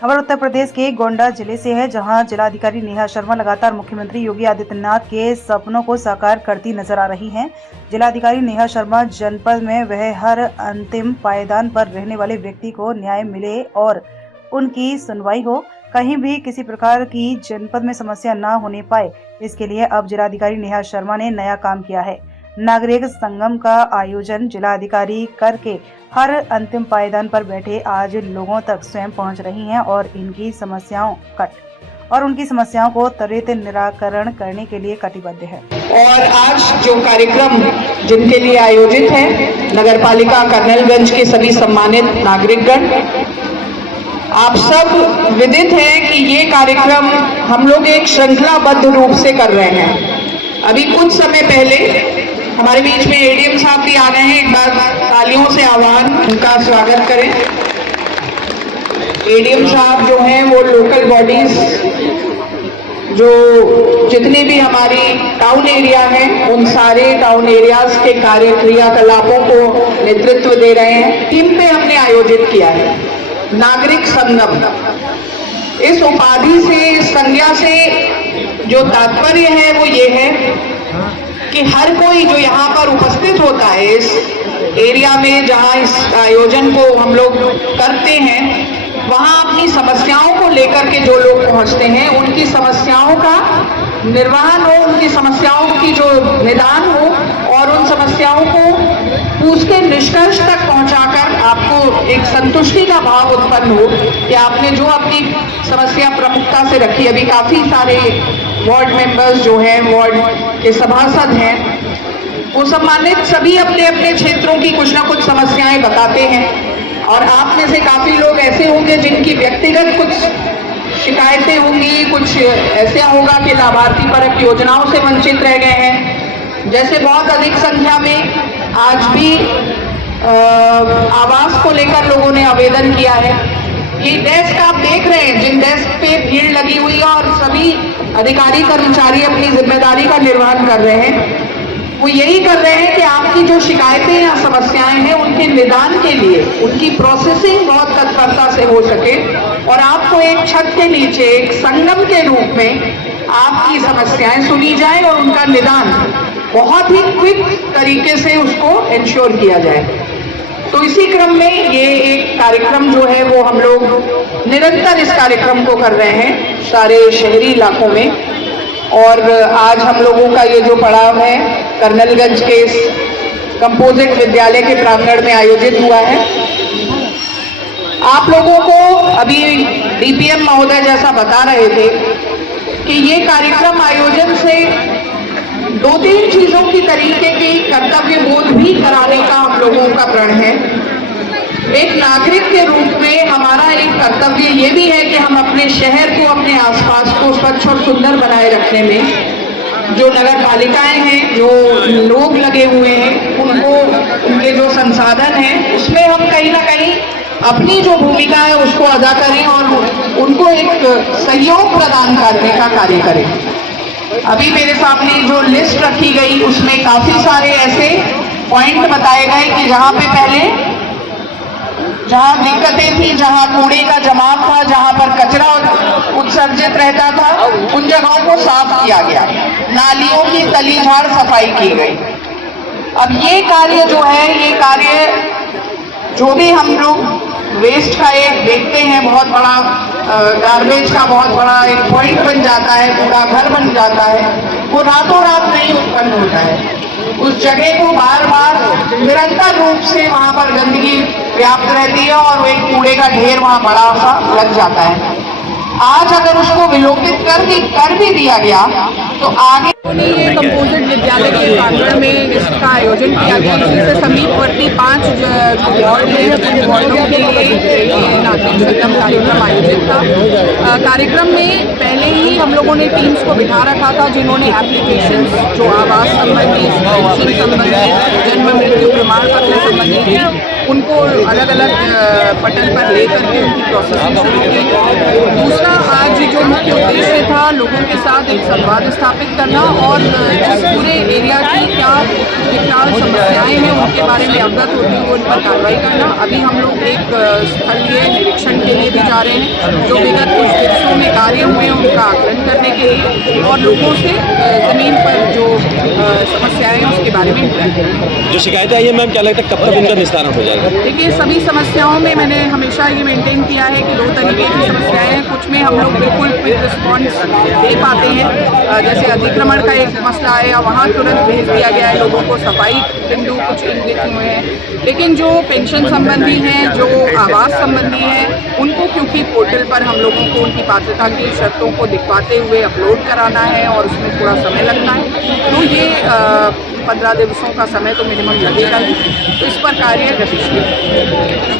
खबर उत्तर प्रदेश के गोंडा जिले से है, जहां जिलाधिकारी नेहा शर्मा लगातार मुख्यमंत्री योगी आदित्यनाथ के सपनों को साकार करती नजर आ रही हैं। जिलाधिकारी नेहा शर्मा जनपद में वह हर अंतिम पायदान पर रहने वाले व्यक्ति को न्याय मिले और उनकी सुनवाई हो, कहीं भी किसी प्रकार की जनपद में समस्या न होने पाए, इसके लिए अब जिलाधिकारी नेहा शर्मा ने नया काम किया है। नागरिक संगम का आयोजन जिलाधिकारी करके हर अंतिम पायदान पर बैठे आज लोगों तक स्वयं पहुंच रही हैं और उनकी समस्याओं को त्वरित निराकरण करने के लिए कटिबद्ध है। और आज जो कार्यक्रम जिनके लिए आयोजित है, नगरपालिका कर्नलगंज के सभी सम्मानित नागरिकगण, आप सब विदित हैं कि ये कार्यक्रम हम लोग एक श्रृंखलाबद्ध रूप से कर रहे हैं। अभी कुछ समय पहले हमारे बीच में एडीएम साहब भी आ गए हैं। एक बार तालियों से आह्वान, उनका स्वागत करें। एडीएम साहब जो हैं वो लोकल बॉडीज, जो जितने भी हमारी टाउन एरिया हैं, उन सारे टाउन एरियाज के कार्य क्रियाकलापों को नेतृत्व दे रहे हैं। टीम पे हमने आयोजित किया है नागरिक संगम। इस उपाधि से, इस संज्ञा से जो तात्पर्य है वो ये है कि हर कोई जो यहाँ पर उपस्थित होता है इस एरिया में, जहाँ इस आयोजन को हम लोग करते हैं, वहाँ अपनी समस्याओं को लेकर के जो लोग पहुँचते हैं, उनकी समस्याओं का निर्वहन हो, उनकी समस्याओं की जो निदान हो और उन समस्याओं को पूछ के निष्कर्ष तक पहुंचाकर आपको एक संतुष्टि का भाव उत्पन्न हो कि आपने जो अपनी समस्या प्रमुखता से रखी। अभी काफी सारे वार्ड मेंबर्स जो हैं, वार्ड के सभासद हैं, वो सम्मानित सभी अपने अपने क्षेत्रों की कुछ ना कुछ समस्याएं बताते हैं। और आप में से काफी लोग ऐसे होंगे जिनकी व्यक्तिगत कुछ शिकायतें होंगी, कुछ ऐसा होगा कि लाभार्थी परक योजनाओं से वंचित रह गए हैं। जैसे बहुत अधिक संख्या में आज भी आवास को लेकर लोगों ने आवेदन किया है। ये डेस्क आप देख रहे हैं, जिन डेस्क पे भीड़ लगी हुई है और सभी अधिकारी कर्मचारी अपनी जिम्मेदारी का निर्वहन कर रहे हैं, वो यही कर रहे हैं कि आपकी जो शिकायतें या समस्याएं हैं उनके निदान के लिए उनकी प्रोसेसिंग बहुत तत्परता से हो सके और आपको एक छत के नीचे एक संगम के रूप में आपकी समस्याएं सुनी जाए और उनका निदान बहुत ही क्विक तरीके से उसको इंश्योर किया जाए। तो इसी क्रम में ये एक कार्यक्रम जो है वो हम लोग निरंतर इस कार्यक्रम को कर रहे हैं सारे शहरी इलाकों में। और आज हम लोगों का ये जो पड़ाव है कर्नलगंज के इस कंपोजिट विद्यालय के प्रांगण में आयोजित हुआ है। आप लोगों को अभी डीपीएम महोदय जैसा बता रहे थे कि ये कार्यक्रम आयोजन से 2-3 चीजों की तरीके की कर्तव्य बोध भी कराने का हम लोगों का प्रण है। एक नागरिक के रूप में हमारा एक कर्तव्य ये भी है कि हम अपने शहर को, अपने आसपास को स्वच्छ और सुंदर बनाए रखने में जो नगर पालिकाएं हैं, जो लोग लगे हुए हैं, उनको, उनके जो संसाधन हैं, उसमें हम कहीं ना कहीं अपनी जो भूमिका है उसको अदा करें और उनको एक सहयोग प्रदान करने का कार्य करें। अभी मेरे सामने जो लिस्ट रखी गई उसमें काफी सारे ऐसे पॉइंट बताए गए कि जहाँ पे पहले जहाँ दिक्कतें थी, जहाँ कूड़े का जमाव था, जहाँ पर कचरा उत्सर्जित रहता था, उन जगहों को साफ किया गया, नालियों की तली झाड़ सफाई की गई। अब ये कार्य जो है, ये कार्य जो भी हम लोग वेस्ट का एक देखते हैं, बहुत बड़ा गार्बेज का बहुत बड़ा एक पॉइंट बन जाता है, पूरा घर बन जाता है, वो रातों रात नहीं उत्पन्न होता है। उस जगह को बार बार निरंतर रूप से वहां पर गंदगी व्याप्त रहती है और एक कूड़े का ढेर वहां बड़ा सा लग जाता है। आज अगर उसको विलोपित कर भी दिया गया तो आगे ये कंपोजिट विद्यालय के प्रांगण में इसका आयोजन किया गया, जिससे समीपवर्ती 5 वार्ड में वार्डों के लिए नागरिक संगम कार्यक्रम आयोजित था। कार्यक्रम में पहले ही हम लोगों ने टीम्स को बिठा रखा था, जिन्होंने एप्लीकेशंस जो आवास संबंधी, पेंशन संबंधी, जन्म मृत्यु प्रमाण पत्र संबंधी थी, उनको अलग अलग पटल पर लेकर के उनकी प्रोसेसिंग शुरू की। दूसरा, आज जो मुख्य उद्देश्य था लोगों के साथ एक संवाद स्थापित करना और जिस पूरे एरिया की क्या विकराल समस्याएं हैं उनके बारे में अवगत होते हुए उन पर कार्रवाई करना। अभी हम लोग एक स्थलीय निरीक्षण के लिए भी जा रहे हैं, जो विगत कुछ दिवसों में कार्य हुए हैं उनका आकलन करने के लिए और लोगों से ज़मीन पर जो समस्याएं हैं उसके बारे में जो शिकायतें आई है मैम, क्या लगता है कब तक इनका निस्तारण हो जाएगा? देखिए, सभी समस्याओं में मैंने हमेशा ये मेंटेन किया है कि 2 तरीके की समस्याएं हैं। कुछ में हम लोग बिल्कुल क्विक रिस्पॉन्स दे पाते हैं, जैसे अतिक्रमण का एक मसला है, वहाँ तुरंत भेज दिया गया है लोगों को, सफाई बिंदु कुछ इंगित हुए हैं। लेकिन जो पेंशन संबंधी हैं, जो आवास संबंधी हैं, उनको क्योंकि पोर्टल पर हम लोगों को उनकी पात्रता की शर्तों को दिखवाते हुए अपलोड कराना है और उसमें थोड़ा समय लगता है, तो ये 15 दिवसों का समय तो मिनिमम लगेगा ही। तो इस पर कार्य गतिशील है।